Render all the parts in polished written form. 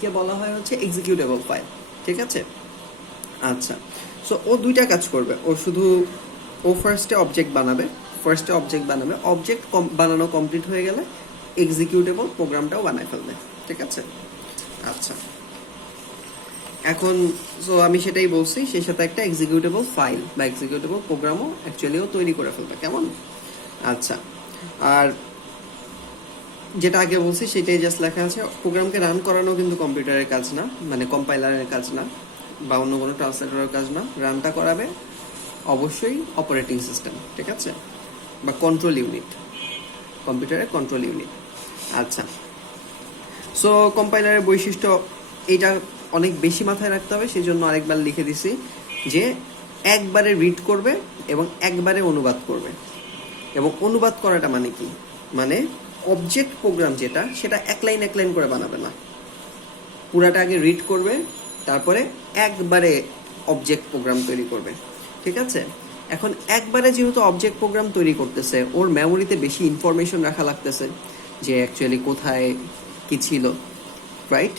কে বলা হয় হচ্ছে এক্সিকিউটেবল ফাইল, ঠিক আছে। আচ্ছা, সো ও দুইটা কাজ করবে। ও ফার্স্টে অবজেক্ট বানাবে, অবজেক্ট বানানো কমপ্লিট হয়ে গেলে এক্সিকিউটেবল প্রোগ্রামটাও বানায় ফেলবে, ঠিক আছে। আচ্ছা, এখন সো আমি সেটাই বলছি, সেই সাথে একটা এক্সিকিউটেবল ফাইল বা এক্সিকিউটেবল প্রোগ্রামও অ্যাকচুয়ালিও তৈরি করে ফেলবে, কেমন। আচ্ছা, আর যেটা আগে বলছি সেটাই জাস্ট লেখা আছে, প্রোগ্রামকে রান করানো কিন্তু কম্পিউটারের কাজ না, মানে কম্পাইলারের কাজ না বা অন্য কোনো ট্রান্সলেটরের কাজ না। রানটা করাবে অবশ্যই অপারেটিং সিস্টেম, ঠিক আছে, বা কন্ট্রোল ইউনিট, কম্পিউটারের কন্ট্রোল ইউনিট। আচ্ছা, সো কম্পাইলারের বৈশিষ্ট্য এটা অনেক বেশি মাথায় রাখতে হবে, সেই জন্য আরেকবার লিখে দিছি যে একবারে রিড করবে এবং একবারে অনুবাদ করবে। এবং অনুবাদ করাটা মানে কি, মানে অবজেক্ট প্রোগ্রাম যেটা, সেটা এক লাইন করে বানাবে না, পুরাটা আগে রিড করবে, তারপরে একবারে অবজেক্ট প্রোগ্রাম তৈরি করবে, ঠিক আছে। এখন একবারে যেহেতু অবজেক্ট প্রোগ্রাম তৈরি করতেছে, ওর মেমোরিতে বেশি ইনফরমেশন রাখা লাগতেছে যে অ্যাকচুয়ালি কোথায় কি ছিল, রাইট।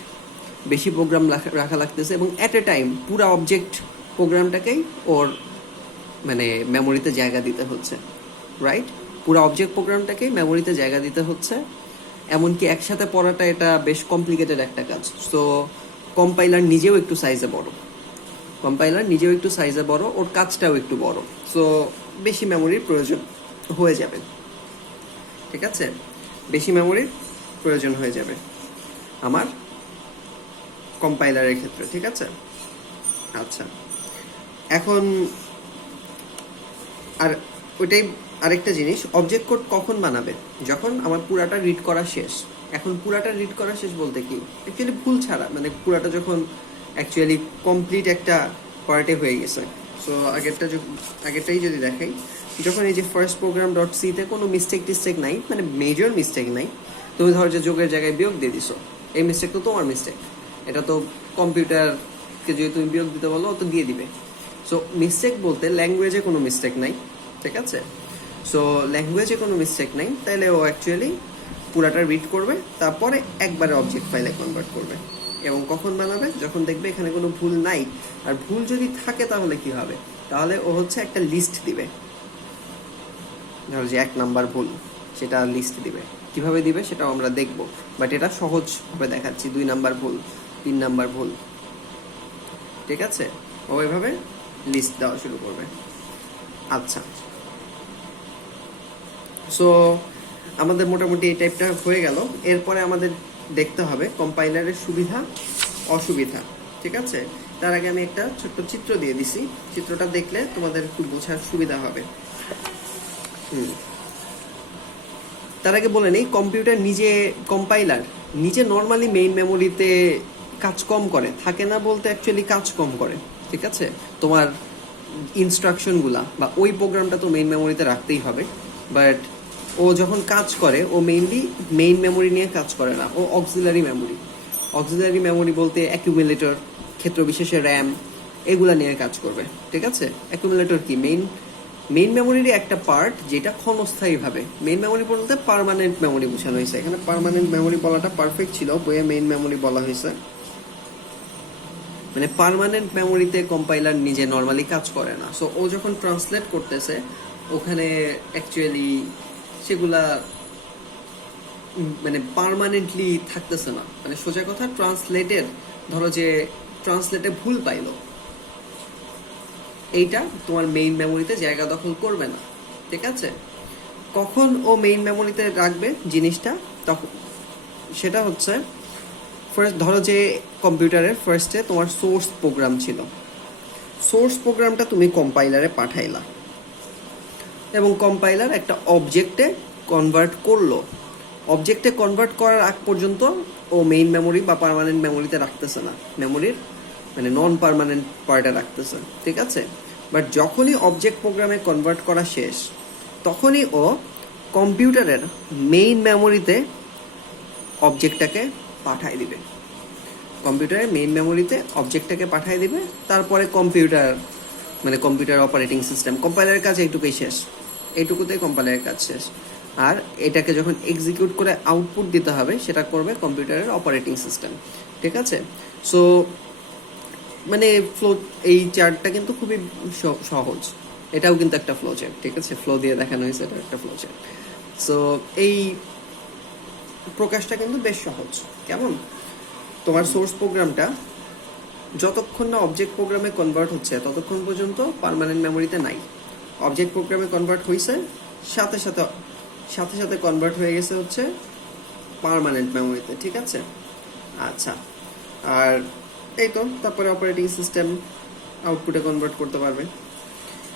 বেশি প্রোগ্রাম রাখা লাগতেছে এবং অ্যাট এ টাইম পুরো অবজেক্ট প্রোগ্রামটাকেই ওর মানে মেমোরিতে জায়গা দিতে হচ্ছে, রাইট। পুরো অবজেক্ট প্রোগ্রামটাকেই মেমোরিতে জায়গা দিতে হচ্ছে, এমনকি একসাথে পড়াটা এটা বেশ কমপ্লিকেটেড একটা কাজ। সো কম্পাইলার নিজেও একটু সাইজে বড়, ওর কাজটাও একটু বড়, সো বেশি মেমোরির প্রয়োজন হয়ে যাবে, ঠিক আছে। বেশি মেমোরির প্রয়োজন হয়ে যাবে আমার কম্পাইলারের ক্ষেত্রে, ঠিক আছে। আচ্ছা, এখন আর ওইটাই আরেকটা জিনিস, অবজেক্ট কোড কখন বানাবে, যখন আমার পুরাটা রিড করা শেষ। এখন পুরাটা রিড করা শেষ বলতে কি, অ্যাকচুয়ালি ভুল ছাড়া, মানে পুরাটা যখন অ্যাকচুয়ালি কমপ্লিট একটা পার্টে হয়ে গেছে। সো আগেরটাই যদি দেখাই, যখন এই যে ফার্স্ট প্রোগ্রাম ডট সিতে কোনো মিস্টেক নাই, মানে মেজর মিস্টেক নাই, তুমি ধরো যে যোগের জায়গায় বিয়োগ দিয়ে দিছো, এই মিস্টেক তো তোমার মিস্টেক, এটা তো কম্পিউটারকে যদি তুমি বিয়োগ দিতে বলো তো দিয়ে দিবে। সো মিস্টেক বলতে ল্যাঙ্গুয়েজে কোনো মিস্টেক নাই, ঠিক আছে। সো ল্যাঙ্গুয়েজে কোনো মিস্টেক নাই, তাহলে ও অ্যাকচুয়ালি পুরাটা রিড করবে, তারপরে একবারে অবজেক্ট ফাইলে কনভার্ট করবে। এবং কখন বানাবে, যখন দেখবে এখানে কোনো ভুল নাই। আর ভুল যদি থাকে তাহলে কি হবে, তাহলে ও হচ্ছে একটা লিস্ট দিবে, ধরো যে 1 নাম্বার ভুল, সেটা লিস্ট দিবে। কিভাবে দিবে সেটাও আমরা দেখব, বাট এটা সহজভাবে দেখাচ্ছি। 2 নাম্বার ভুল, 3 নাম্বার ভুল, ঠিক আছে। ও এভাবে লিস্ট দেওয়া শুরু করবে। আচ্ছা, সো আমাদের মোটামুটি এই টাইপটা হয়ে গেল। এরপরে আমাদের দেখতে হবে কম্পাইলারের সুবিধা অসুবিধা, ঠিক আছে। তার আগে আমি একটা ছোট্ট চিত্র দিয়ে দিছি, চিত্রটা দেখলে তোমাদের একটু বোঝার সুবিধা হবে। তার আগে বলে নেই, কম্পাইলার নিজে নর্মালি মেইন মেমোরিতে কাজ কম করে, থাকে না বলতে অ্যাকচুয়ালি কাজ কম করে, ঠিক আছে। তোমার ইনস্ট্রাকশনগুলা বা ওই প্রোগ্রামটা তো মেইন মেমোরিতে রাখতেই হবে, বাট ও যখন কাজ করে ও মেইনলি মেইন মেমোরি নিয়ে কাজ করে না, ও অক্সিলারি মেমোরি বলতে অ্যাকুমুলেটর, ক্ষেত্র বিশেষে র্যাম, এগুলা নিয়ে কাজ করবে, ঠিক আছে। অ্যাকুমুলেটর কি, মেইন মেমোরিরই একটা পার্ট, যেটা ক্ষণস্থায়ীভাবে, মেইন মেমোরি বলতে পার্মানেন্ট মেমোরি বোঝানো হয়েছে এখানে। পার্মানেন্ট মেমোরি বলাটা পারফেক্ট ছিল, বইয়ে মেইন মেমোরি বলা হয়েছে। মানে পার্মানেন্ট মেমোরিতে কম্পাইলার নিজে নর্মালি কাজ করে না। সো ও যখন ট্রান্সলেট করতেছে, ওখানে অ্যাকচুয়ালি সেগুলা মানে পার্মানেন্টলি থাকতেছে না। মানে সোজা কথা, ধরো যে ট্রান্সলেটে ভুল পাইলো, এইটা তোমার মেইন মেমোরিতে জায়গা দখল করবে না, ঠিক আছে। কখন ও মেইন মেমোরিতে রাখবে জিনিসটা, তখন সেটা হচ্ছে ধরো যে কম্পিউটারের ফার্স্টে তোমার সোর্স প্রোগ্রাম ছিল, সোর্স প্রোগ্রামটা তুমি কম্পাইলারে পাঠাইলা এবং কম্পাইলার একটা অবজেক্টে কনভার্ট করলো। অবজেক্টে কনভার্ট করার আগ পর্যন্ত ও মেইন মেমোরি বা পার্মানেন্ট মেমোরিতে রাখতেছে না, মেমোরির মানে নন পার্মানেন্ট পার্টে রাখতেছে, ঠিক আছে। বাট যখনই অবজেক্ট প্রোগ্রামে কনভার্ট করা শেষ, তখনই ও কম্পিউটারের মেইন মেমোরিতে অবজেক্টটাকে পাঠায় দিবে, কম্পিউটারের মেইন মেমোরিতে অবজেক্টটাকে পাঠায় দিবে। তারপরে কম্পিউটার অপারেটিং সিস্টেম, কম্পাইলারের কাজ এইটুকুই শেষ, এইটুকুতেই কম্পাইলারের কাজ শেষ। আর এটাকে যখন এক্সিকিউট করে আউটপুট দিতে হবে সেটা করবে কম্পিউটারের অপারেটিং সিস্টেম, ঠিক আছে? সো মানে ফ্লো, এই চার্টটা কিন্তু খুবই সহজ, এটাও কিন্তু একটা ফ্লো চার্ট, ঠিক আছে? ফ্লো দিয়ে দেখানো হয়েছে, এটা একটা ফ্লো চার্ট। সো এই প্রকাশটা কিন্তু বেশ সহজ। কেমন? তোমার সোর্স প্রোগ্রামটা যতক্ষণ না অবজেক্ট প্রোগ্রামে কনভার্ট হচ্ছে ততক্ষণ পর্যন্ত পার্মানেন্ট মেমোরিতে নাই। অবজেক্ট প্রোগ্রামে কনভার্ট হয়েছে, সাথে সাথে সাথে সাথে কনভার্ট হয়ে গেছে হচ্ছে পার্মানেন্ট মেমোরিতে, ঠিক আছে? আচ্ছা, আর এই তো তারপরে অপারেটিং সিস্টেম আউটপুটে কনভার্ট করতে পারবে।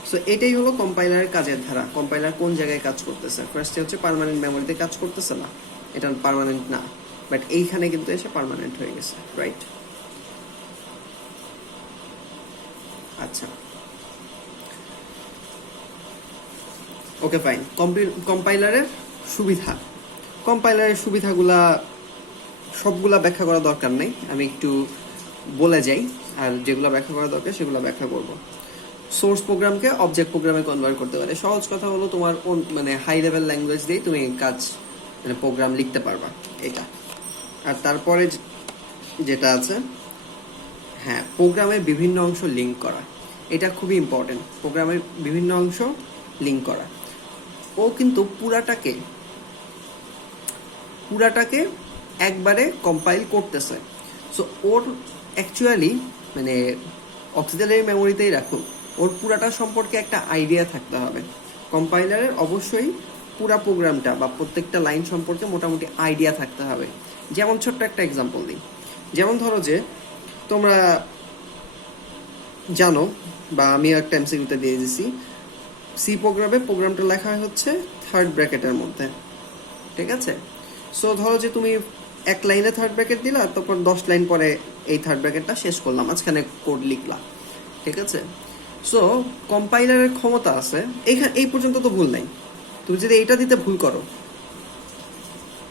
সো এটাই হলো কম্পাইলারের কাজের ধারা। কম্পাইলার কোন জায়গায় কাজ করতেছে? ফার্স্টে হচ্ছে পার্মানেন্ট মেমোরিতে কাজ করতেছে না, এটা পার্মানেন্ট না, বাট এইখানে কিন্তু এসে পার্মানেন্ট হয়ে গেছে, রাইট? আচ্ছা, ওকে ফাইন। কম্পাইলারের সুবিধা, কম্পাইলারের সুবিধাগুলা সবগুলা ব্যাখ্যা করা দরকার নেই, আমি একটু বলে যাই, আর যেগুলো ব্যাখ্যা করা দরকার সেগুলো ব্যাখ্যা করব। সোর্স প্রোগ্রামকে অবজেক্ট প্রোগ্রামে কনভার্ট করতে পারে। সহজ কথা হলো তোমার মানে হাই লেভেল ল্যাঙ্গুয়েজ দিয়ে তুমি কাজ মানে প্রোগ্রাম লিখতে পারবা, এটা। আর তারপরে যেটা আছে, হ্যাঁ, প্রোগ্রামের বিভিন্ন অংশ লিঙ্ক করা, এটা খুবই ইম্পর্টেন্ট। প্রোগ্রামের বিভিন্ন অংশ লিঙ্ক করা, ও কিন্তু পুরাটাকে একবারে কম্পাইল করতেছে। সো ওর অ্যাকচুয়ালি মানে অক্সিলারি মেমোরিতেই রাখুক, ওর পুরাটা সম্পর্কে একটা আইডিয়া থাকতে হবে। কম্পাইলারের অবশ্যই পুরা প্রোগ্রামটা বা প্রত্যেকটা লাইন সম্পর্কে মোটামুটি আইডিয়া থাকতে হবে। যেমন ছোট্ট একটা এক্সাম্পল দিই, যেমন ধরো যে তোমরা জানো, বা আমি একটা এমসিকিউতে দিয়ে দিছি, সি প্রোগ্রামে প্রোগ্রামটা লেখা হচ্ছে থার্ড ব্র্যাকেটের মধ্যে, ঠিক আছে? সো ধরো যে তুমি এক লাইনে থার্ড ব্র্যাকেট দিলা, তারপর 10 লাইন পরে এই থার্ড ব্র্যাকেটটা শেষ করলাম, মাঝখানে কোড লিখলা, ঠিক আছে? সো কম্পাইলারের ক্ষমতা আছে, এই পর্যন্ত তো ভুল নাই। তুমি যদি এইটা দিতে ভুল করো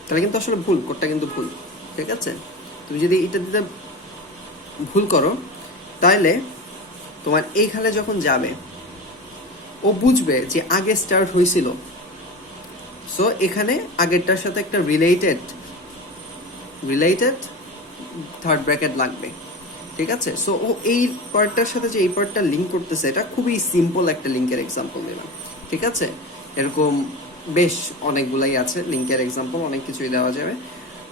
তাহলে কিন্তু আসলে ভুল, কোডটা কিন্তু ভুল, ঠিক আছে? তুমি যদি এটা দিতে ভুল করো তাহলে তোমার এইখানে যখন যাবে ও বুঝবে যে আগে স্টার্ট হয়েছিল, সো এখানে আগেরটার সাথে একটা রিলেটেড থার্ড ব্র্যাকেট লাগবে, ঠিক আছে? সো ও এই পার্টটার সাথে যে এই পার্টটা লিঙ্ক করতেছে, এটা খুবই সিম্পল একটা লিঙ্কের এক্সাম্পল দিলাম, ঠিক আছে? এরকম বেশ অনেকগুলাই আছে লিঙ্কের এক্সাম্পল, অনেক কিছুই দেওয়া যাবে,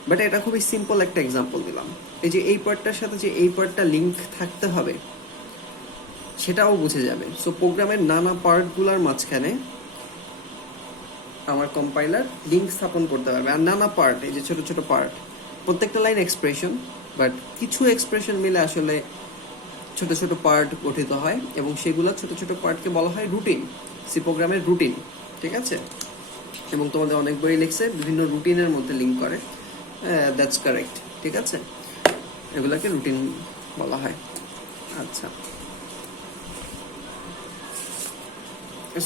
বাট এটা খুবই সিম্পল একটা এক্সাম্পল দিলাম। এই যে এই পার্টটার সাথে যে এই পার্টটা লিঙ্ক থাকতে হবে সেটাও বুঝে যাবে। সো প্রোগ্রামের নানা পার্টগুলোর মাঝখানে আমার কম্পাইলার লিঙ্ক স্থাপন করতে পারবে। আর নানা পার্ট, এই যে ছোট ছোট পার্ট, প্রত্যেকটা লাইন এক্সপ্রেশন, বাট কিছু এক্সপ্রেশন মিলে আসলে ছোট ছোট পার্ট গঠিত হয়, এবং সেগুলো ছোট ছোট পার্টকে বলা হয় রুটিন, সি প্রোগ্রামের রুটিন, ঠিক আছে? এবং তোমাদের অনেক বই লিখছে বিভিন্ন রুটিনের মধ্যে লিঙ্ক করে, দ্যাটস কারেক্ট, ঠিক আছে? এগুলাকে রুটিন বলা হয়। আচ্ছা,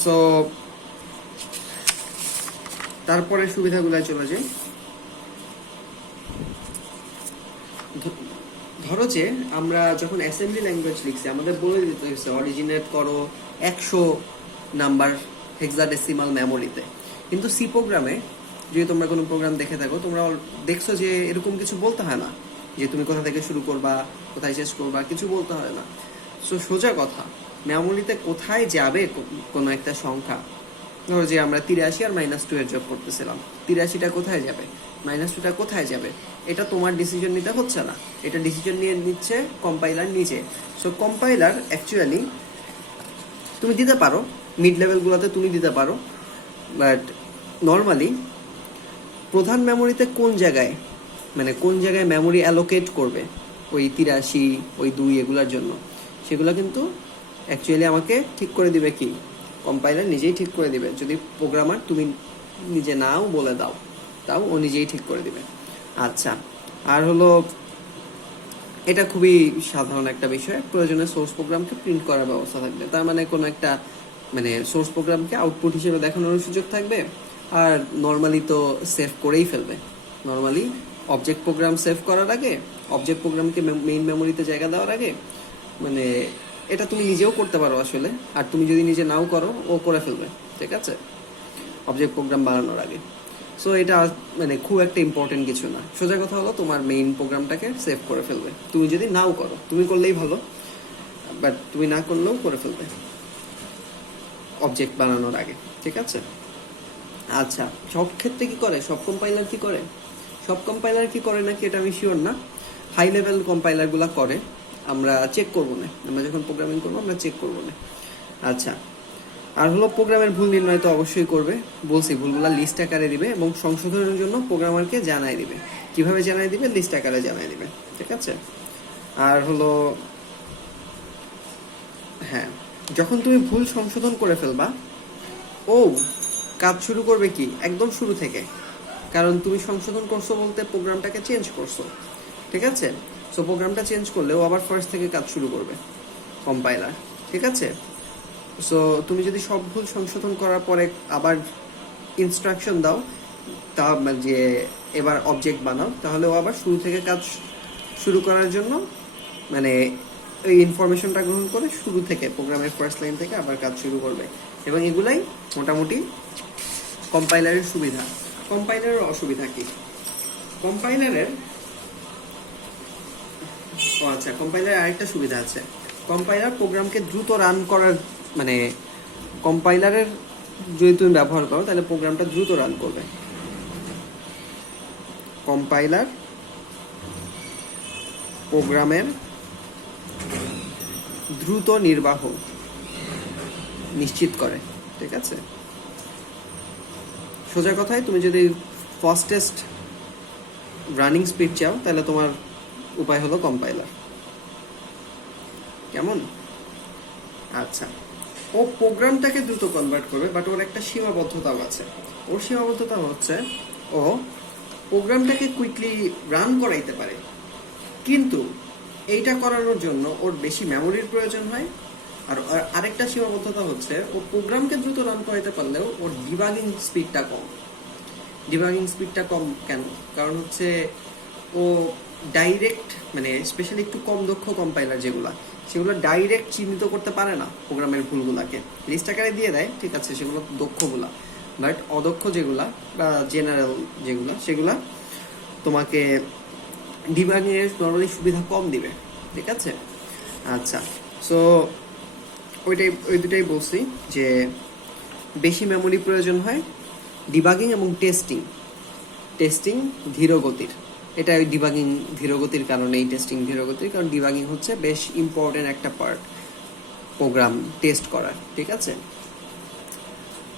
সো তারপরে সুবিধাগুলো চলে যায়। ধরো যে আমরা যখন অ্যাসেম্বলি ল্যাঙ্গুয়েজ লিখছি, আমাদের বলে দিতে হয়েছে অরিজিনেট করো 100 নাম্বার হেক্সাডেসিমাল মেমোরিতে, কিন্তু সি প্রোগ্রামে যদি তোমরা কোনো প্রোগ্রাম দেখে থাকো, তোমরা দেখছো যে এরকম কিছু বলতে হয় না, যে তুমি কোথা থেকে শুরু করবা কোথায় শেষ করবা, কিছু বলতে হয় না। সো সোজা কথা, মেমোরিতে কোথায় যাবে কোনো একটা সংখ্যা, ধরো যে আমরা 83 আর -2 এর যোগ করতেছিলাম, 83টা কোথায় যাবে, -2টা কোথায় যাবে, এটা তোমার ডিসিশন নিতে হচ্ছে না, এটা ডিসিশন নিয়ে নিচ্ছে কম্পাইলার নিজে। সো কম্পাইলার অ্যাকচুয়ালি তুমি দিতে পারো, মিড লেভেলগুলোতে তুমি দিতে পারো, বাট নর্মালি প্রধান মেমোরিতে কোন জায়গায় মেমোরি অ্যালোকেট করবে ওই 83 ওই 2 এগুলার জন্য, সেগুলো কিন্তু অ্যাকচুয়ালি আমাকে ঠিক করে দিবে কি, কম্পাইলার নিজেই ঠিক করে দিবে। যদি প্রোগ্রামার তুমি নিজে নাও বলে দাও, তাও ও নিজেই ঠিক করে দিবে। আচ্ছা, আর হলো এটা খুবই সাধারণ একটা বিষয়, প্রয়োজনে সোর্স প্রোগ্রামকে প্রিন্ট করার ব্যবস্থা থাকবে। তার মানে কোনো একটা সোর্স প্রোগ্রামকে আউটপুট হিসেবে দেখানোর সুযোগ থাকবে। আর নর্মালি তো সেভ করেই ফেলবে, নর্মালি অবজেক্ট প্রোগ্রাম সেভ করার আগে, অবজেক্ট প্রোগ্রামকে মেইন মেমোরিতে জায়গা দেওয়ার আগে, এটা তুমি নিজেও করতে পারো আসলে, আর তুমি যদি নিজে নাও করো ও করে ফেলবে, ঠিক আছে? অবজেক্ট প্রোগ্রাম বানানোর আগে। সো এটা মানে খুব একটা ইম্পর্টেন্ট কিছু না। সোজা কথা হলো তোমার মেইন প্রোগ্রামটাকে সেভ করে ফেলবে, তুমি যদি নাও করো, তুমি করলেই ভালো, বাট তুমি না করলেও করে ফেলবে অবজেক্ট বানানোর আগে, ঠিক আছে? আচ্ছা, সব ক্ষেত্রে কি করে, সব কম্পাইলার কি করে, সব কম্পাইলার কি করে নাকি এটা আমি শিওর না। হাই লেভেল কম্পাইলারগুলো করে, আমরা চেক করবো না, আমরা যখন প্রোগ্রামিং করবো আমরা চেক করবো না। আচ্ছা, আর হলো প্রোগ্রামের ভুল নির্ণয় তো অবশ্যই করবে, বলছি ভুলগুলা লিস্ট আকারে দিবে এবং সংশোধনের জন্য প্রোগ্রামারকে জানাই দিবে। কিভাবে জানাই দিবে? লিস্ট আকারে জানাই দিবে, ঠিক আছে? আর হলো হ্যাঁ, যখন তুমি ভুল সংশোধন করে ফেলবা, ও কাজ শুরু করবে কি একদম শুরু থেকে, কারণ তুমি সংশোধন করছো বলতে প্রোগ্রামটাকে চেঞ্জ করছো, ঠিক আছে? সো প্রোগ্রামটা চেঞ্জ করলে ও আবার ফার্স্ট থেকে কাজ শুরু করবে কম্পাইলার, ঠিক আছে? সো তুমি যদি সব ভুল সংশোধন করার পরে আবার ইনস্ট্রাকশন দাও তা যে এবার অবজেক্ট বানাও, তাহলে ও আবার শুরু থেকে কাজ শুরু করার জন্য মানে এই ইনফরমেশনটা গ্রহণ করে শুরু থেকে প্রোগ্রামের ফার্স্ট লাইন থেকে আবার কাজ শুরু করবে। এবং এগুলাই মোটামুটি কম্পাইলারের সুবিধা। কম্পাইলারের অসুবিধা কি? কম্পাইলারের আচ্ছা, কম্পাইলারের আরেকটা সুবিধা আছে। কম্পাইলার প্রোগ্রামকে দ্রুত রান করার মানে কম্পাইলারের যদি তুমি ব্যবহার করো তাহলে প্রোগ্রামটা দ্রুত রান করবে। কম্পাইলার প্রোগ্রামের দ্রুত নির্বাহ নিশ্চিত করে, ঠিক আছে? সোজা কথায় তুমি যদি ফাস্টেস্ট রানিং স্পিড চাও তাহলে তোমার উপায় হলো কম্পাইলার। কেমন? আচ্ছা, ও প্রোগ্রামটাকে দ্রুত কনভার্ট করবে, বাট ওর একটা সীমাবদ্ধতাও আছে। ওর সীমাবদ্ধতা হচ্ছে ও প্রোগ্রামটাকে কুইকলি রান করাইতে পারে, কিন্তু এইটা করানোর জন্য ওর বেশি মেমোরির প্রয়োজন হয়। আর আরেকটা সীমাবদ্ধতা হচ্ছে ও প্রোগ্রামকে দ্রুত রান করাইতে পারলেও ওর ডিবাগিং স্পিডটা কম। ডিবাগিং স্পিডটা কম কেন? কারণ হচ্ছে ও ডাইরেক্ট মানে স্পেশালি একটু কম দক্ষ কম্পাইলার সেগুলো ডাইরেক্ট চিহ্নিত করতে পারে না প্রোগ্রামের ভুলগুলাকে, লিস্ট আকারে দিয়ে দেয়, ঠিক আছে, সেগুলো দক্ষগুলা। বাট অদক্ষ যেগুলা বা জেনারেল যেগুলা সেগুলা তোমাকে ডিবাগিং এর নর্মালি সুবিধা কম দিবে, ঠিক আছে? আচ্ছা, সো ওই দুটাই বলছি যে বেশি মেমোরি প্রয়োজন হয়, ডিবাগিং এবং টেস্টিং ধীর গতির। এটা ওই ডিবাগিং ধীরগতির কারণেই টেস্টিং ধীরগতির, কারণ ডিবাগিং হচ্ছে বেশ ইম্পর্টেন্ট একটা পার্ট প্রোগ্রাম টেস্ট করার, ঠিক আছে?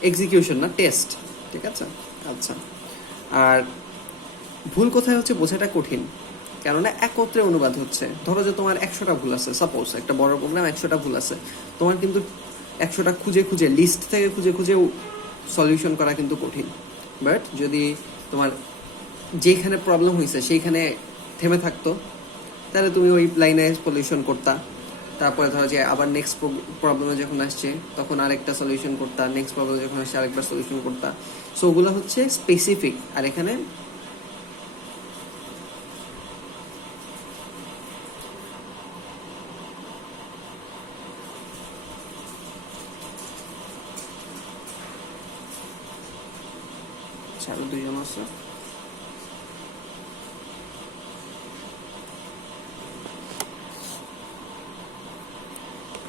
এক্সিকিউশন না, টেস্ট, ঠিক আছে? আচ্ছা, আর ভুল কোথায় হচ্ছে বোঝাটা কঠিন, কেননা একত্রে অনুবাদ হচ্ছে। ধরো যে তোমার 100টা ভুল আছে, সাপোজ একটা বড় প্রোগ্রাম 100টা ভুল আছে, তোমার কিন্তু 100টা খুঁজে লিস্ট থেকে খুঁজে সলিউশন করা কিন্তু কঠিন। বাট যদি তোমার যেখানে প্রবলেম হয়েছে সেইখানে থেমে থাকতো তাহলে তুমি ওই লাইনে সলিউশন করতা, তারপরে ধরো যে আবার নেক্সট প্রবলেমে যখন আসছে তখন আরেকটা সলিউশন করতা, নেক্সট প্রবলেমে যখন আসছে আরেকবার সলিউশন করতা। সো ওগুলো হচ্ছে স্পেসিফিক, আর এখানে আরো দুইজন আছে।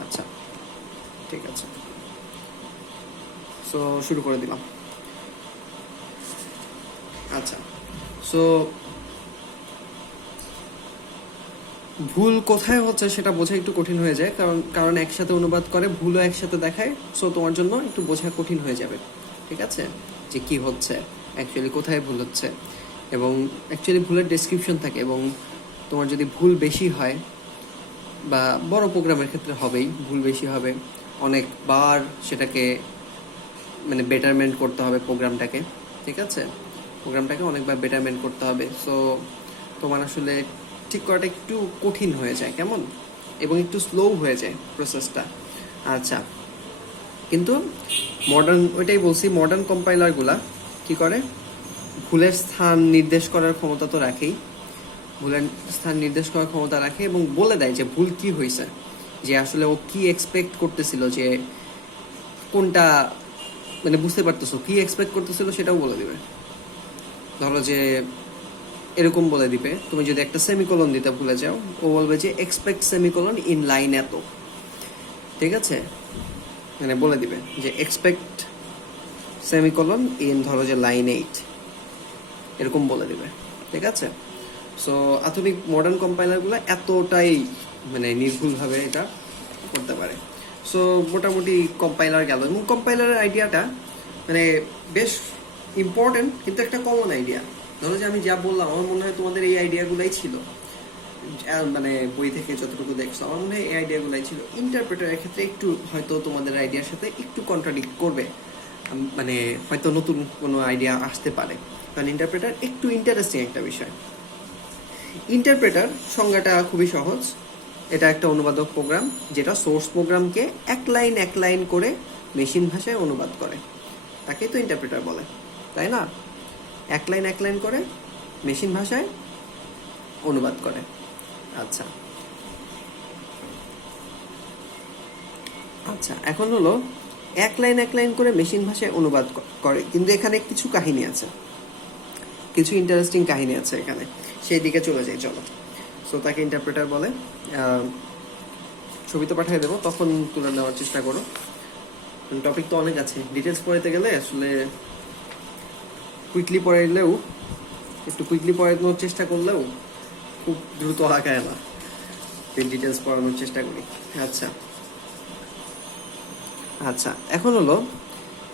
আচ্ছা, ঠিক আছে, সো শুরু করে দিলাম। আচ্ছা, সো ভুল কোথায় হচ্ছে সেটা বোঝা একটু কঠিন হয়ে যায়, কারণ একসাথে অনুবাদ করে, ভুলও একসাথে দেখায়। সো তোমার জন্য একটু বোঝা কঠিন হয়ে যাবে, ঠিক আছে, যে কি হচ্ছে অ্যাকচুয়ালি, কোথায় ভুল হচ্ছে। এবং অ্যাকচুয়ালি ভুলের ডেসক্রিপশন থাকে, এবং তোমার যদি ভুল বেশি হয়, বা বড় প্রোগ্রামের ক্ষেত্রে হবেই, ভুল বেশি হবে, অনেকবার সেটাকে মানে বেটারমেন্ট করতে হবে প্রোগ্রামটাকে, ঠিক আছে, প্রোগ্রামটাকে অনেকবার বেটারমেন্ট করতে হবে। সো তোমার আসলে ঠিক করাটা একটু কঠিন হয়ে যায়, কেমন, এবং একটু স্লো হয়ে যায় প্রসেসটা। আচ্ছা, কিন্তু ওইটাই বলছি, মডার্ন কম্পাইলারগুলা কি করে, ভুলের স্থান নির্দেশ করার ক্ষমতা তো রাখেই, ভুলের স্থান নির্দেশ করার ক্ষমতা রাখে এবং বলে দেয় যে ভুল কি হয়েছে, যে আসলে ও কি এক্সপেক্ট করতেছিল, যে কোনটা মানে বুঝতে পারতেছো কি এক্সপেক্ট করতেছিল সেটাও বলে দিবে। ধরো যে এরকম বলে দিবে, তুমি যদি একটা সেমিকোলন দিতে ভুলে যাও, ও বলবে যে এক্সপেক্ট সেমিকোলন ইন লাইন এত, ঠিক আছে, মানে বলে দিবে যে এক্সপেক্ট সেমিকোলন ইন ধরো যে লাইন 8, এরকম বলে দিবে, ঠিক আছে। সো আধুনিক মডার্ন কম্পাইলারগুলো এতটাই মানে নির্ভুলভাবে এটা করতে পারে। সো মোটামুটি কম্পাইলার গেল, এবং কম্পাইলারের আইডিয়াটা মানে বেশ ইম্পর্টেন্ট, কিন্তু একটা কমন আইডিয়া। ধরো যে আমি যা বললাম, আমার মনে হয় তোমাদের এই আইডিয়াগুলাই ছিল, মানে বই থেকে যতটুকু দেখছো আমার মনে হয় এই আইডিয়াগুলাই ছিল। ইন্টারপ্রেটারের ক্ষেত্রে একটু হয়তো তোমাদের আইডিয়ার সাথে একটু কন্ট্রাডিক্ট করবে, মানে হয়তো নতুন কোনো আইডিয়া আসতে পারে, কারণ ইন্টারপ্রেটার একটু ইন্টারেস্টিং একটা বিষয়। ইন্টারপ্রেটার সংজ্ঞাটা খুবই সহজ, এটা একটা অনুবাদক প্রোগ্রাম যেটা সোর্স প্রোগ্রামকে এক লাইন করে মেশিন ভাষায় অনুবাদ করে, তাকেই তো ইন্টারপ্রেটার বলে, তাই না? এক লাইন করে মেশিন ভাষায় অনুবাদ করে। আচ্ছা আচ্ছা, এখন হলো এক লাইন করে মেশিন ভাষায় অনুবাদ করে, কিন্তু এখানে কিছু কাহিনী আছে, কিছু ইন্টারেস্টিং কাহিনী আছে এখানে, সেই দিকে চলে যাই চলো। সো তাকে ইন্টারপ্রেটার বলে। ছবি তো পাঠিয়ে দেবো, তখন তুলে নেওয়ার চেষ্টা করো, টপিক তো অনেক আছে, ডিটেলস পড়াইতে গেলে আসলে কুইকলি পড়াইলেও, একটু কুইকলি পড়ানোর চেষ্টা করলেও খুব দ্রুত আগায় না, ডিটেলস পড়ানোর চেষ্টা করি। আচ্ছা আচ্ছা, এখন হলো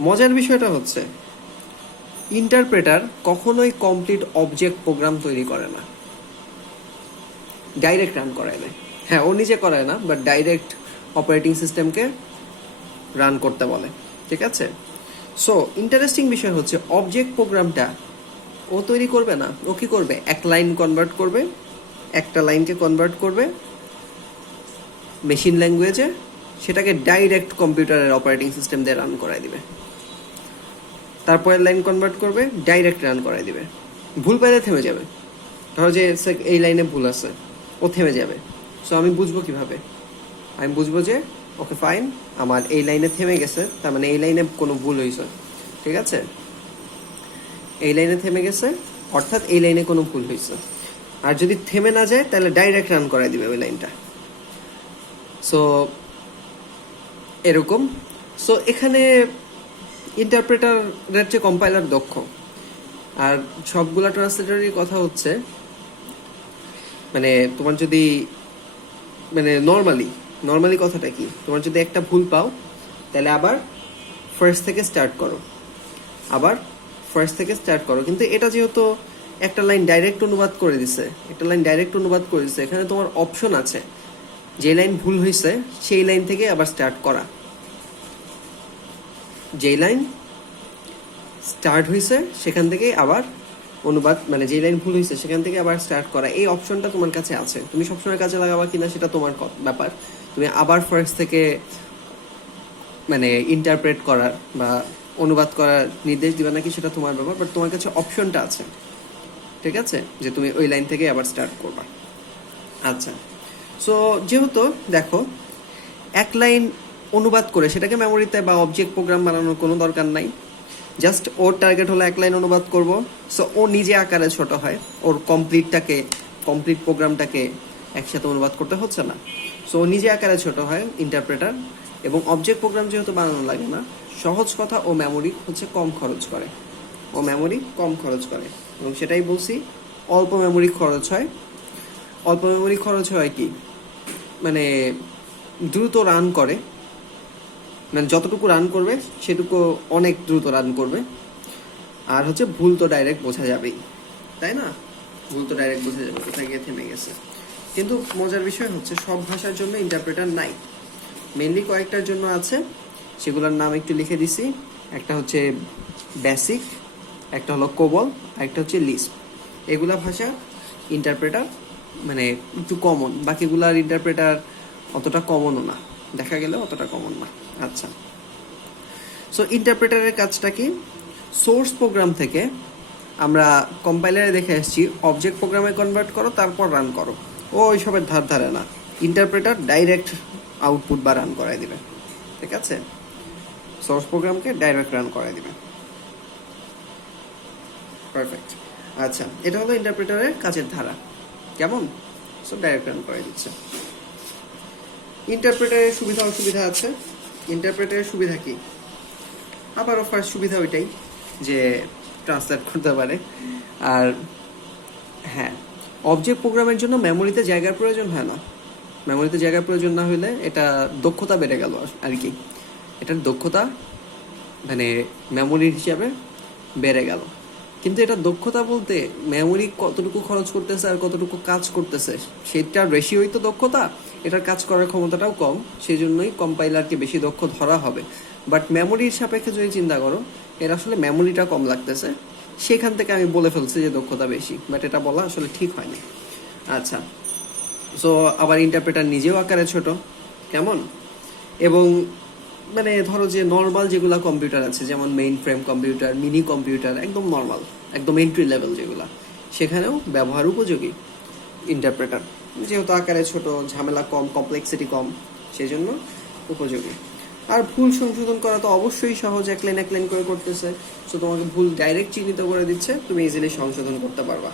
মজার বিষয়টা হচ্ছে ইন্টারপ্রেটার কখনোই কমপ্লিট অবজেক্ট প্রোগ্রাম তৈরি করে না, ডাইরেক্ট রান করায় দেয়। হ্যাঁ, ও নিজে করায় না, বাট ডাইরেক্ট অপারেটিং সিস্টেমকে রান করতে বলে, ঠিক আছে। সো ইন্টারেস্টিং বিষয় হচ্ছে অবজেক্ট প্রোগ্রামটা ও তৈরি করবে না, ও কি করবে, এক লাইন কনভার্ট করবে, একটা লাইনকে কনভার্ট করবে মেশিন ল্যাঙ্গুয়েজে, সেটাকে ডাইরেক্ট কম্পিউটারের অপারেটিং সিস্টেম দিয়ে রান করায় দিবে, তারপরের লাইন কনভার্ট করবে, ডাইরেক্ট রান করায় দিবে। ভুল পাইলে থেমে যাবে, ধরো যে এই লাইনে ভুল আছে, ও থেমে যাবে। সো আমি বুঝবো কিভাবে, আমি বুঝবো যে ওকে ফাইন, আমার এই লাইনে থেমে গেছে, তার মানে এই লাইনে কোনো ভুল হয়েছে, ঠিক আছে, এই লাইনে থেমে গেছে অর্থাৎ এই লাইনে কোনো ভুল হয়েছে। আর যদি থেমে না যায় তাহলে ডাইরেক্ট রান করাই দিবে ওই লাইনটা। সো এরকম। সো এখানে ইন্টারপ্রেটারের যে কম্পাইলার দক্ষ, আর সবগুলা ট্রান্সলেটরেরই কথা হচ্ছে মানে তোমার যদি মানে নর্মালি কথাটা কি, তোমার যদি একটা ভুল পাও তাহলে আবার ফার্স্ট থেকে স্টার্ট করো, কিন্তু এটা যেহেতু একটা লাইন ডাইরেক্ট অনুবাদ করে দিছে, এখানে তোমার অপশন আছে যে লাইন ভুল হয়েছে সেই লাইন থেকে আবার স্টার্ট করা, যেই লাইন স্টার্ট হয়েছে সেখান থেকে আবার অনুবাদ, মানে যে লাইন ভুল হয়েছে সেখান থেকে আবার স্টার্ট করা, এই অপশনটা তোমার কাছে আছে। তুমি সবসময় কাজে লাগাবা কিনা সেটা তোমার ব্যাপার, তুমি আবার ফার্স্ট থেকে মানে ইন্টারপ্রেট করার বা অনুবাদ করার নির্দেশ দিবা নাকি সেটা তোমার ব্যাপার, বাট তোমার কাছে অপশনটা আছে, ঠিক আছে, যে তুমি ওই লাইন থেকে আবার স্টার্ট করবা। আচ্ছা, সো যেহেতু দেখো এক লাইন অনুবাদ করে সেটাকে মেমোরিতে বা অবজেক্ট প্রোগ্রাম বানানোর কোনো দরকার নাই, জাস্ট ওর টার্গেট হলো এক লাইন অনুবাদ করব। সো ও নিজে আকারে ছোট হয়, ওর কমপ্লিট প্রোগ্রামটাকে একসাথে অনুবাদ করতে হচ্ছে না। সো ও নিজে আকারে ছোট হয় ইন্টারপ্রেটার, এবং অবজেক্ট প্রোগ্রাম যেহেতু বানানো লাগে না, সহজ কথা ও মেমোরি হচ্ছে কম খরচ করে, এবং সেটাই বলছি, অল্প মেমোরি খরচ হয় কি মানে দ্রুত রান করে, মানে যতটুকু রান করবে সেটুকু অনেক দ্রুত রান করবে, আর হচ্ছে ভুল তো ডাইরেক্ট বোঝা যাবেই, তাই না, কোথায় গিয়ে থেমে গেছে। কিন্তু মজার বিষয় হচ্ছে সব ভাষার জন্য ইন্টারপ্রেটার নাই, মেনলি কয়েকটার জন্য আছে, সেগুলোর নাম একটু লিখে দিছি। একটা হচ্ছে বেসিক, একটা হলো কোবল, আর একটা হচ্ছে লিস্প। এগুলা ভাষা ইন্টারপ্রেটার মানে একটু কমন, বাকিগুলার ইন্টারপ্রেটার অতটা কমনও না, দেখা গেলে অতটা কমন না। আচ্ছা, সো ইন্টারপ্রেটারের কাজটা কি, সোর্স প্রোগ্রাম থেকে আমরা কম্পাইলারে দেখে আসছি অবজেক্ট প্রোগ্রামে কনভার্ট করো তারপর রান করো, ও ওইসবের ধারে না, ইন্টারপ্রেটার ডাইরেক্ট আউটপুট বা রান করাই দিবে, ঠিক আছে। সোর্স প্রোগ্রামকে ডাইরেক্ট রান করাই দিবে। পারফেক্ট। আচ্ছা, এটা হলো ইন্টারপ্রেটারের কাজের ধারা, কেমন? সো ডাইরেক্ট রান করাই দিচ্ছে। ইন্টারপ্রেটারের সুবিধা অসুবিধা আছে। ইন্টারপ্রেটারের সুবিধা কি? আবারও ফার্স্ট সুবিধা ওইটাই যে ট্রান্সলেট করতে পারে। আর হ্যাঁ, অবজেক্ট প্রোগ্রামের জন্য মেমোরিতে জায়গার প্রয়োজন হয় না। মেমোরিতে জায়গার প্রয়োজন না হলে এটা দক্ষতা বেড়ে গেল আর কি। এটার দক্ষতা মানে মেমোরির হিসাবে বেড়ে গেল। কিন্তু এটা দক্ষতা বলতে মেমোরি কতটুকু খরচ করতেছে আর কতটুকু কাজ করতেছে সেটার রেশিওই তো দক্ষতা। এটার কাজ করার ক্ষমতাটাও কম, সেই জন্যই কম্পাইলারকে বেশি দক্ষ ধরা হবে। বাট মেমোরির সাপেক্ষে যদি চিন্তা করো, এর আসলে মেমোরিটা কম লাগতেছে, সেখান থেকে আমি বলে ফেলছি যে দক্ষতা বেশি, বাট এটা বলা আসলে ঠিক হয়নি। আচ্ছা, সো আবার ইন্টারপ্রেটার নিজেও আকারে ছোট, কেমন? এবং মানে ধরো যে নর্মাল যেগুলো কম্পিউটার আছে, যেমন main frame computer, mini computer, একদম নর্মাল, একদম এন্ট্রি লেভেল যেগুলো, সেখানেও ব্যবহার উপযোগী ইন্টারপ্রেটার। যেহেতু আকারে ছোট, ঝামেলা কম, কমপ্লেক্সিটি কম, সেই জন্য উপযোগী। আর ভুল সংশোধন করা তো অবশ্যই সহজ, এক লাইন করে করতেছে। সো তোমাকে ভুল ডাইরেক্ট চিহ্নিত করে দিচ্ছে, তুমি ইজিলি সংশোধন করতে পারবা।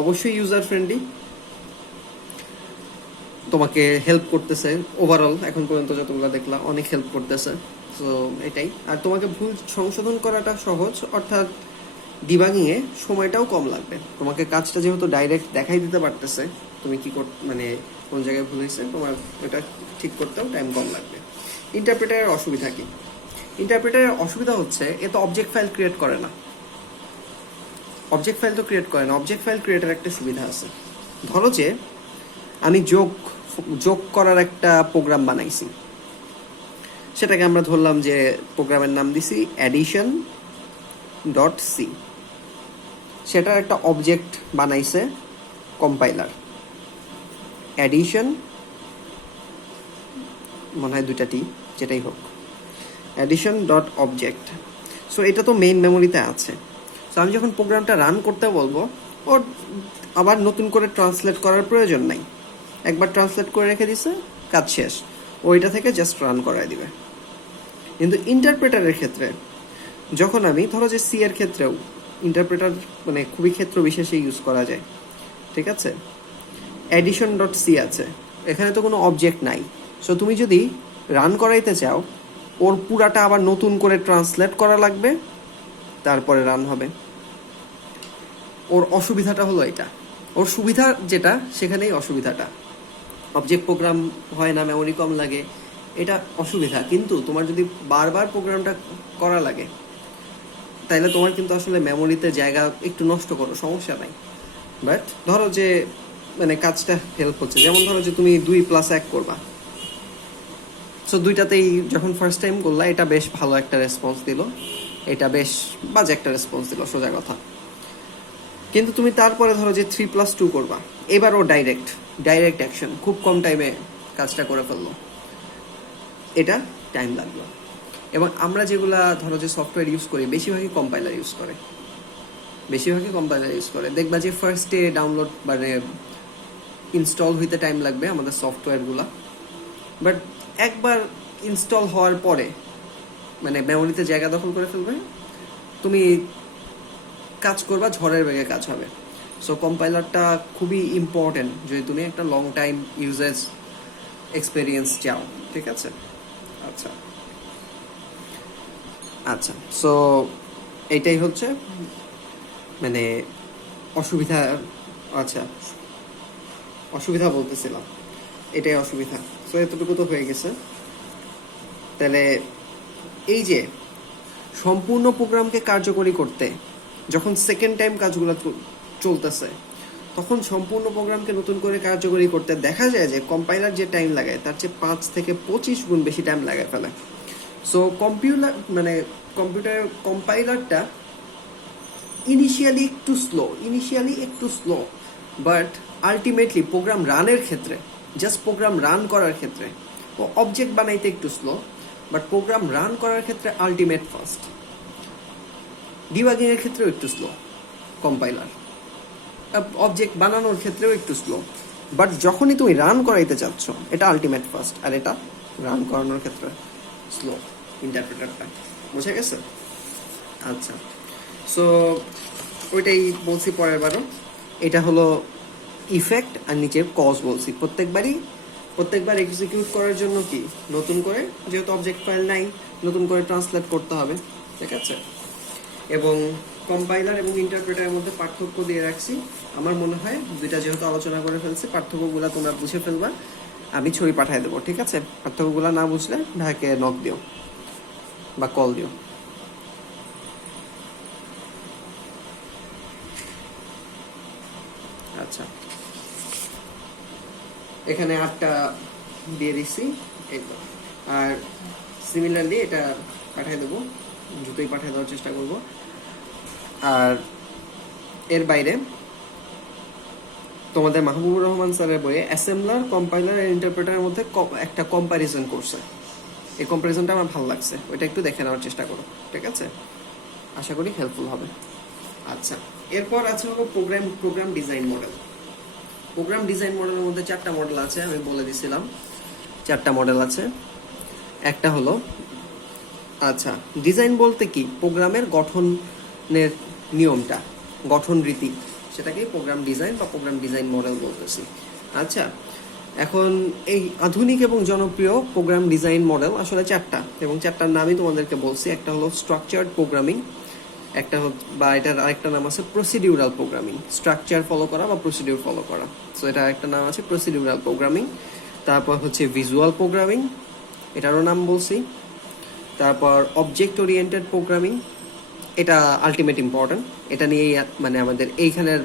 অবশ্যই ইউজার ফ্রেন্ডলি, তোমাকে হেল্প করতেছে ওভারঅল। এখন পর্যন্ত যতগুলো দেখলাম অনেক হেল্প করতেছে। সো এটাই। আর তোমাকে ভুল সংশোধন করাটা সহজ, অর্থাৎ ডিবাগিংয়ে সময়টাও কম লাগবে। তোমাকে কাজটা যেহেতু ডাইরেক্ট দেখাই দিতে পারতেছে তুমি কি মানে কোন জায়গায় ভুল হয়েছে, তোমার এটা ঠিক করতেও টাইম কম লাগবে। ইন্টারপ্রেটারের অসুবিধা কি? ইন্টারপ্রেটারের অসুবিধা হচ্ছে এ তো অবজেক্ট ফাইল ক্রিয়েট করে না। অবজেক্ট ফাইল তো ক্রিয়েট করে না। অবজেক্ট ফাইল ক্রিয়েটের একটা সুবিধা আছে। ধরো যে আমি যোগ করার একটা প্রোগ্রাম বানাইছি, সেটাকে আমরা ধরলাম যে প্রোগ্রামের নাম দিছি অ্যাডিশন ডট সি। সেটার একটা অবজেক্ট বানাইছে কম্পাইলার, অ্যাডিশন, মনে হয় দুইটা টি, যেটাই হোক, অ্যাডিশন ডট অবজেক্ট। সো এটা তো মেইন মেমোরিতে আছে। সো আমি যখন প্রোগ্রামটা রান করতে বলবো, ওর আবার নতুন করে ট্রান্সলেট করার প্রয়োজন নাই। একবার ট্রান্সলেট করে রেখে দিছে, কাজ শেষ, ওইটা থেকে জাস্ট রান করায় দিবে। কিন্তু ইন্টারপ্রেটারের ক্ষেত্রে যখন আমি ধরো যে সি এর ক্ষেত্রেও ইন্টারপ্রেটার মানে খুবই ক্ষেত্র বিশেষে ইউজ করা যায়, ঠিক আছে? অ্যাডিশন ডট সি আছে, এখানে তো কোনো অবজেক্ট নাই। সো তুমি যদি রান করাইতে চাও, ওর পুরাটা আবার নতুন করে ট্রান্সলেট করা লাগবে, তারপরে রান হবে। ওর অসুবিধাটা হলো এটা। ওর সুবিধা যেটা, সেখানেই অসুবিধাটা। অবজেক্ট প্রোগ্রাম হয় না, মেমোরি কম লাগে, এটা অসুবিধা। কিন্তু তোমার যদি বারবার প্রোগ্রামটা করা লাগে, তাইলে তোমার কিন্তু আসলে মেমোরিতে জায়গা একটু নষ্ট করো, সমস্যা নাই। বাট ধরো যে মানে কাজটা হেল্প হচ্ছে, যেমন ধরো যে তুমি 2+1 করবা। সো দুইটাতেই যখন ফার্স্ট টাইম করলা, এটা বেশ ভালো একটা রেসপন্স দিল, এটা বেশ বাজে একটা রেসপন্স দিল, সোজা কথা। কিন্তু তুমি তারপরে ধরো যে 3+2 করবা, এবারও ডাইরেক্ট অ্যাকশন, খুব কম টাইমে কাজটা করে ফেললো, এটা টাইম লাগলো। এবং আমরা যেগুলা ধরো যে সফটওয়্যার ইউজ করি, বেশিরভাগই কম্পাইলার ইউজ করে। দেখবা যে ফার্স্টে ডাউনলোড মানে ইনস্টল হইতে টাইম লাগবে আমাদের সফটওয়্যারগুলা, বাট একবার ইনস্টল হওয়ার পরে মানে মেমোরিতে জায়গা দখল করে ফেলবে, তুমি কাজ করবা, ঝড়ের বেগে কাজ হবে। সো কম্পাইলারটা খুবই ইম্পর্টেন্ট যদি তুমি একটা লং টাইম ইউজেজ এক্সপেরিয়েন্স চাও, ঠিক আছে? আচ্ছা, সো এইটাই হচ্ছে মানে অসুবিধা। আচ্ছা, অসুবিধা বলতেছিলাম, এটাই অসুবিধা। সো এতটুকু তো হয়ে গেছে। তাহলে এই যে সম্পূর্ণ প্রোগ্রামকে কার্যকরী করতে যখন সেকেন্ড টাইম কাজগুলো চলতেছে, তখন সম্পূর্ণ প্রোগ্রামকে নতুন করে কার্যকরী করতে দেখা যায় যে কম্পাইলার যে টাইম লাগায় তার চেয়ে 5 থেকে 25 গুণ বেশি টাইম লাগায় ফেলে। সো কম্পিউটার কম্পাইলারটা ইনিশিয়ালি একটু স্লো, বাট আলটিমেটলি প্রোগ্রাম রানের ক্ষেত্রে, জাস্ট প্রোগ্রাম রান করার ক্ষেত্রে, ও অবজেক্ট বানাইতে একটু স্লো, বাট প্রোগ্রাম রান করার ক্ষেত্রে আলটিমেট ফাস্ট। ডিবাগিং এর ক্ষেত্রেও একটু স্লো কম্পাইলার, অবজেক্ট বানানোর ক্ষেত্রেও একটু স্লো, বাট যখনই তুমি রান করাইতে চাচ্ছ, এটা আলটিমেট ফাস্ট। আর এটা রান করানোর ক্ষেত্রে স্লো ইন্টারপ্রেটারটা, বুঝে গেছে? আচ্ছা, সো ওইটাই বলছি পরের বারও। এটা হলো ইফেক্ট আর নিচে কজ বলছি। প্রত্যেকবার এক্সিকিউট করার জন্য কি নতুন করে, যেহেতু অবজেক্ট ফাইল নাই, নতুন করে ট্রান্সলেট করতে হবে, ঠিক আছে? এবং কম্পাইলার এবং ইন্টারপ্রেটারের মধ্যে পার্থক্য দিয়ে রাখছি। আমার মনে হয় দুইটা যেহেতু আলোচনা করে ফেলছি, পার্থক্যগুলো তোমরা বুঝে ফেলবা, আমি ছবি পাঠিয়ে দেবো, ঠিক আছে? পার্থক্যগুলো না বুঝলে ভাইকে নক দিও বা কল দিও। আচ্ছা, এখানে 8টা দিয়ে দিচ্ছি, আর সিমিলারলি এটা পাঠিয়ে দেবো, দুটোই পাঠিয়ে দেওয়ার চেষ্টা করব। আর এর বাইরে তোমাদের মাহবুবুর রহমান স্যারের বইয়ে অ্যাসেম্বলার, কম্পাইলার আর ইন্টারপ্রেটারের মধ্যে একটা কম্প্যারিজন করছে। এই কম্প্যারিজনটা আমার ভালো লাগছে, ওইটা একটু দেখে নেওয়ার চেষ্টা করো, ঠিক আছে? আশা করি হেল্পফুল হবে। আচ্ছা, এরপর আছে হলো program design model. Program design মডেলের মধ্যে 4টা মডেল আছে, আমি বলে দিছিলাম 4টা মডেল আছে। একটা হলো, আচ্ছা, ডিজাইন বলতে কি প্রোগ্রামের গঠনের নিয়মটা, গঠন রীতি, সেটাকেই প্রোগ্রাম ডিজাইন বা প্রোগ্রাম ডিজাইন মডেল বলতেছি। আচ্ছা, এখন এই আধুনিক এবং জনপ্রিয় প্রোগ্রাম ডিজাইন মডেল আসলে 4টা, এবং 4টার নামই তোমাদেরকে বলছি। একটা হলো স্ট্রাকচার্ড প্রোগ্রামিং, একটা বা এটার আরেকটা নাম আছে প্রসিডিউরাল প্রোগ্রামিং, স্ট্রাকচার ফলো করা বা প্রসিডিউর ফলো করা। সো এটা আরেকটা নাম আছে প্রসিডিউরাল প্রোগ্রামিং। তারপর হচ্ছে ভিজুয়াল প্রোগ্রামিং, এটারও নাম বলছি। তারপর অবজেক্ট ওরিয়েন্টেড প্রোগ্রামিং, এটা আলটিমেট ইম্পর্টেন্ট, এটা নিয়েই মানে আমাদের এইখানের